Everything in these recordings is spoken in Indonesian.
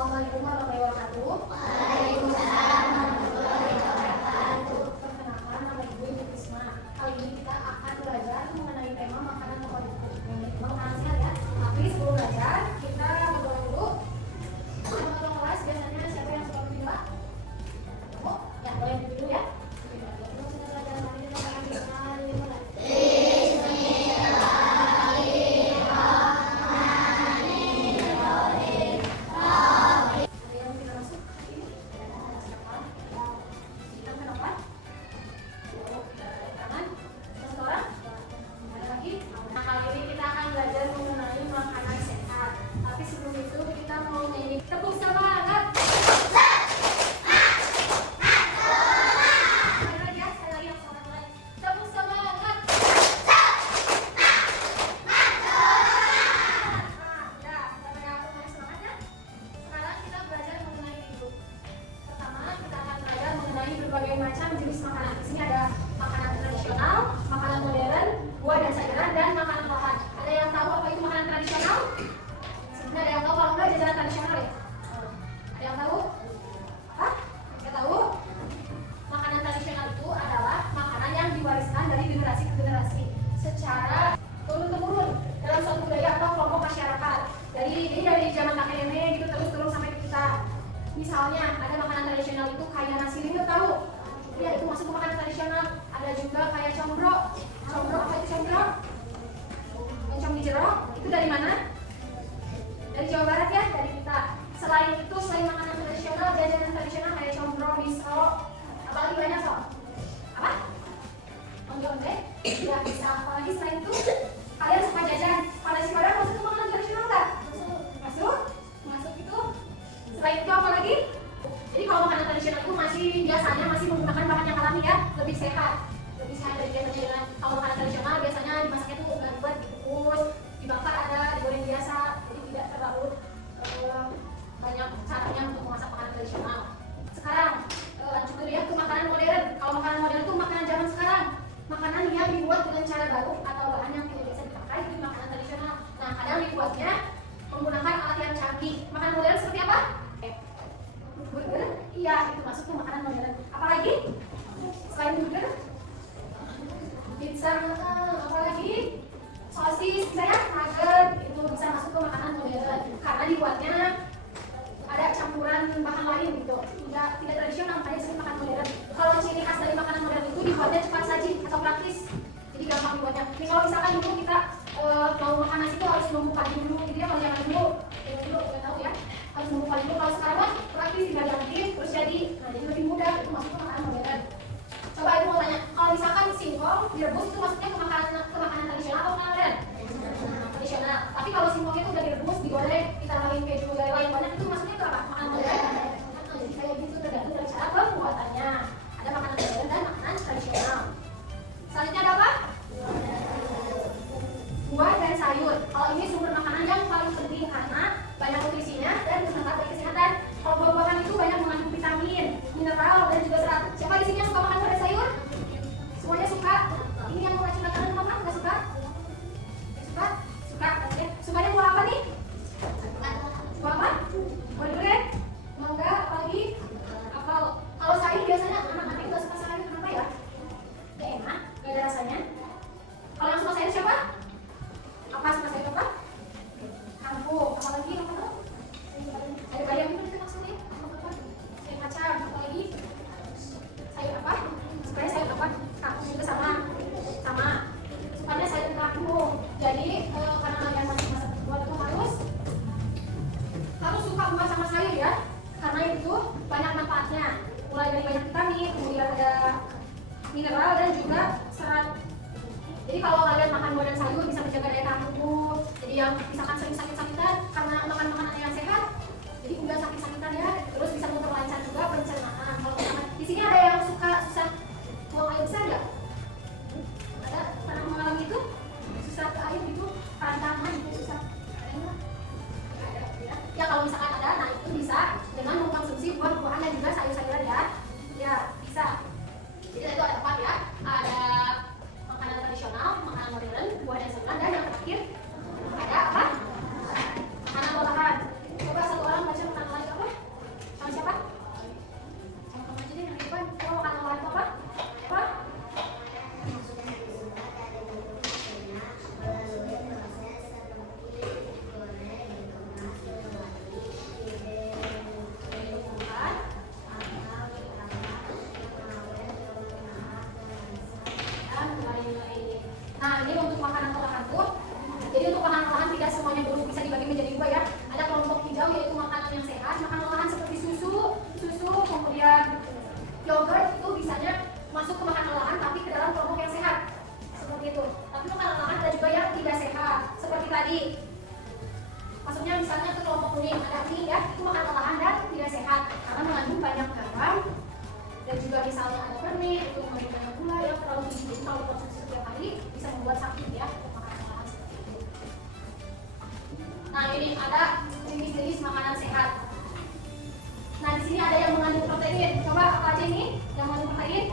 Assalamualaikum warahmatullahi wabarakatuh. Waalaikumsalam warahmatullahi wabarakatuh. Perkenalkan, nama Ibu Risma. Kali ini kita akan belajar mengenai tema makanan favorit. Makanan sehat ya. Tapi sebelum belajar, kita berdoa dulu. Teman-teman kelas biasanya siapa yang suka bikin doa? Oh, ya boleh dulu ya. Berbagai macam jenis makanan. Di sini ada makanan tradisional, makanan modern, buah dan sayuran, dan makanan olahan. Ada yang tahu apa itu makanan tradisional? Sebenarnya ada yang tahu, kalau enggak jajanan tradisional ya? Ada yang tahu? Apa? Nggak tahu? Makanan tradisional itu adalah makanan yang diwariskan dari generasi ke generasi secara turun-temurun dalam suatu budaya atau kelompok masyarakat. Jadi dari zaman kakek nenek gitu terus sampai ke kita. Misalnya ada makanan tradisional itu kayak nasi liwet, tahu? Ya, itu masuk makanan tradisional. Ada juga kayak combro. Combro apa itu combro? Oncom di jeruk. Itu dari mana? Dari Jawa Barat ya, dari kita. Selain itu, selain makanan tradisional, jajanan tradisional kayak combro, miso, apalagi banyak soal. Apa? Onde-onde? Ya, bisa. Apalagi selain itu, kalian suka jajan. Pada si Padang masuk ke makanan tradisional nggak? Masuk? Masuk itu. Selain itu apa lagi? Jadi kalau makanan tradisional itu biasanya masih menggunakan bahan yang alami ya, lebih sehat dari jajanan. Kalau makanan tradisional biasanya dimasaknya tuh nggak ribet, dikukus, dibakar ada, digoreng biasa, jadi tidak terlalu banyak caranya untuk memasak makanan tradisional. Sekarang lanjut dulu ya ke makanan modern. Kalau makanan modern itu makanan zaman sekarang, makanan yang dibuat dengan cara baru atau bahan yang tidak bisa dipakai di makanan tradisional. Nah, kadang dibuatnya menggunakan alat yang canggih. Makanan modern seperti apa? Burger? Iya, itu masuk ke makanan modern. Apalagi? Selain burger? Pizza, apalagi? Sosis, bisa ya? Nugget, itu bisa masuk ke makanan modern. Karena dibuatnya ada campuran bahan lain gitu. Tidak tradisional, makanya disebut makan modern. Kalau ciri khas dari makanan modern itu dibuatnya cepat saji atau praktis. Jadi gampang dibuatnya. Ini kalau misalkan dulu kita mau makan nasi itu harus nunggu pagi dulu, gitu ya. Kalau jangan dulu, nggak tahu ya. Harus nunggu pagi dulu. Kalau sekarang kan praktis tinggal ganti terus jadi lebih mudah, itu masuk ke makanan modern. Coba ibu mau tanya, kalau misalkan singkong direbus itu masuknya ke makanan tradisional atau makanan modern? Tradisional. Tapi kalau singkongnya itu udah direbus, digoreng, ditambahin keju dan lain banyak, itu masuknya ke apa? Makanan modern. Jadi kayak gitu tergantung dari cara pembuatannya. Ada makanan modern dan makanan tradisional. Selanjutnya ada apa? Buah dan sayur. Kalau ini sumber makanan yang paling penting karena banyak nutrisinya dan bermanfaat bagi kesehatan. Kalau buah-buahan itu banyak mengandung vitamin, mineral, dan juga serat. Siapa di sini yang suka makan buah dan sayur? Semuanya suka? Ini yang mau ngacung tangan mama nggak suka? Suka? Suka? Oke. Sukanya buah apa nih? Buah apa? Buah durian? Mangga? Apalagi? Apel. Kalau sayur biasanya anak-anak nggak suka sayur, kenapa ya? Nggak enak, nggak ada rasanya. Kalau yang suka sayur siapa? Apa suka sayur apa? Kangkung. Apalagi apa tuh? Ada bayam itu kita maksudnya? Sayur kacang. Apalagi? Sayur apa? Sukanya sayur apa? Kangkung juga sama. Sukanya sayur kangkung. Jadi karena kalian masih masak buat itu harus suka buah sama sayur ya. Karena itu banyak manfaatnya. Mulai dari banyak vitamin, kemudian ada mineral dan juga serat. Jadi kalau kalian makan buah dan sayur bisa menjaga daya tahan tubuh. Jadi yang misalkan sering sakit-sakitan karena makan makanan yang sehat, jadi udah sakit-sakitan ya. Terus bisa memperlancar juga pencernaan. Kalau misalkan di sini ada yang suka susah buang air besar nggak? Ada pernah mengalami itu? Susah ke air gitu, perantaman gitu susah. Ada ya. Ya kalau misalkan ada, nah itu bisa dengan mengkonsumsi buah-buahan dan juga sayur-sayuran ya. Ya bisa. Jadi itu ada empat ya. Ada makanan tradisional, makanan modern, buah dan sayuran, dan yang terakhir ada apa? tadi. Maksudnya misalnya ke kelompok kuning, ada mie ya, itu makan olahan dan tidak sehat karena mengandung banyak garam dan juga misalnya ada permen, itu mengandung banyak gula yang terlalu tinggi. Jadi kalau konsumsi setiap hari bisa membuat sakit ya makanan olahan seperti itu. Nah ini ada jenis-jenis makanan sehat. Nah di sini ada yang mengandung protein. Coba apa aja ini yang mengandung protein?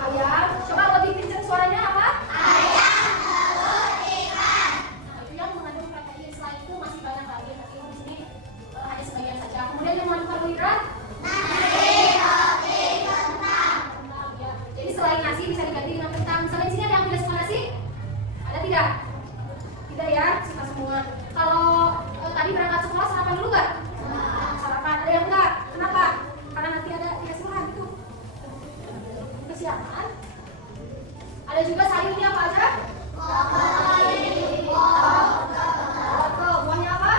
Ayam. Coba lebih kencang suaranya apa? Ayam, telur, ikan. Nah itu yang mengandung protein. Selain itu masih banyak lagi, tapi di sini hanya sebagian saja. Kemudian yang mengandung karbohidrat? Nasi, roti, kentang. Ya. Jadi selain nasi bisa diganti dengan kentang. Misalnya di sini ada yang tidak suka nasi? Ada tidak? Tidak ya, suka semua. Kalau tadi berangkat sekolah sarapan dulu nggak? Sarapan. Ada yang enggak? Kenapa? Karena nanti ada kesiapan itu. Kesiapan. Ada juga sayurnya apa aja? Wortel. Buahnya apa?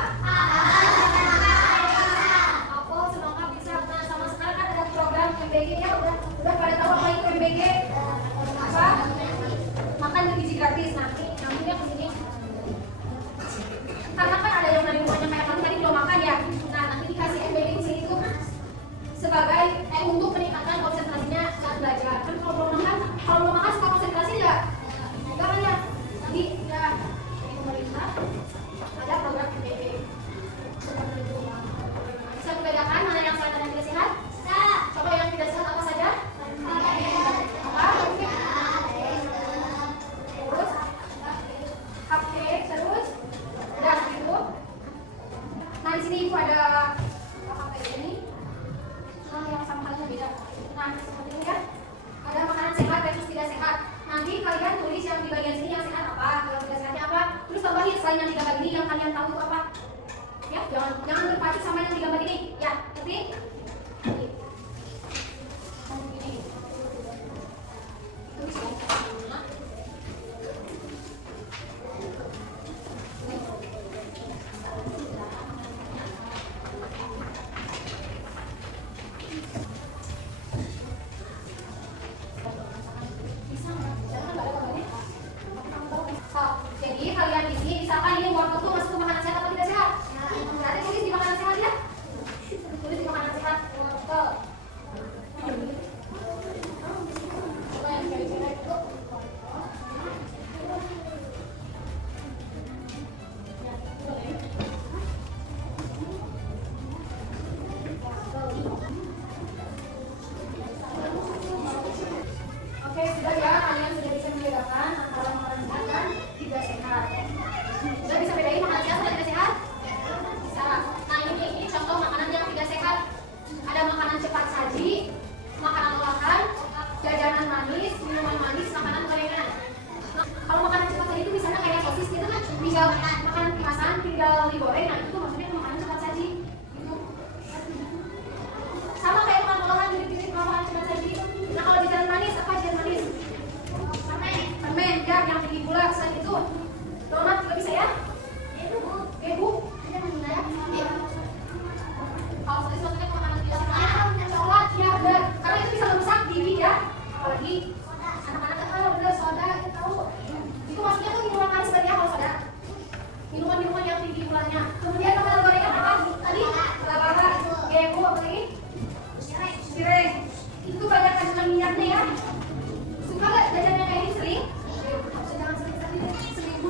Apel, semangka, pisang. Nah sama sekarang kan ada program MBG ya. Udah pada tahu apa itu MBG? Apa? Makan bergizi gratis. Nantinya ke sini. Karena kan ada yang dari rumahnya kayak kamu tadi belum makan ya. Nah nanti dikasih MBG di sini tuh sebagai untuk meningkatkan konsentrasinya saat belajar. Kan kalau belum makan suka konsentrasi nggak? Enggak kan ya. Jadi ya ini pemerintah ada program MBG. Bisa membedakan mana yang sehat dan yang tidak sehat? Coba yang tidak sehat apa saja? Apa? Terus cupcake, terus udah gitu. Nah di sini ibu ada apa kayak ini? Yang sama halnya beda. Nah seperti ini ya. Ada makanan sehat versus tidak sehat. Nanti kalian tulis yang di bagian sini yang sehat apa, yang tidak sehatnya apa. Terus tambahin selain yang digambar ini yang kalian tahu itu apa. Ya, jangan berpacu sama yang digambar ini. Ya, tapi ini. Itu bisa. Jadi kalian isi, misalkan ini wortel tuh masuk ke makanan sehat atau tidak sehat? Berarti tulis di makanan sehat ya. Tulis di makanan sehat wortel. Oke, sudah ya, kalian sudah bisa membedakan antara makanan sehat dan tidak sehat. Sudah bisa bedain makanan sehat dan tidak sehat? Bisa. Nah ini contoh makanan yang tidak sehat. Ada makanan cepat saji, makanan olahan, jajanan manis, minuman manis, makanan gorengan. Nah, kalau makanan cepat saji itu misalnya kayak sosis gitu kan, tinggal makanan kemasan, tinggal digoreng. Nah itu tuh maksudnya makanan cepat saji. Gitu. Sama kayak makanan olahan, mirip-mirip makanan cepat saji itu. Nah kalau jajanan manis apa jajanan manis? Permen ya, yang tinggi gula. Selain itu donat juga bisa ya. Bebu ya. Kalau sosis maksudnya makanan tidak sehat. Coklat ya benar, karena itu bisa merusak diri ya. Apalagi anak-anak kan udah soda itu tahu. Itu maksudnya tuh minuman manis berarti ya kalau soda. Minuman-minuman yang tinggi gulanya. Kemudian makanan gorengan apa? Tadi laba-laba, bebu apa lagi? Cireng. Itu banyak kandungan minyaknya ya. Suka nggak jajannya kayak ini sering? Jangan sering-sering.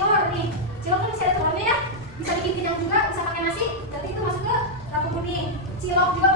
cilor nih. Cilor kan bisa ada telurnya ya. Bisa bikin kenyang juga, bisa pakai nasi. Nanti itu masuk ke tahu kuning. Cilok juga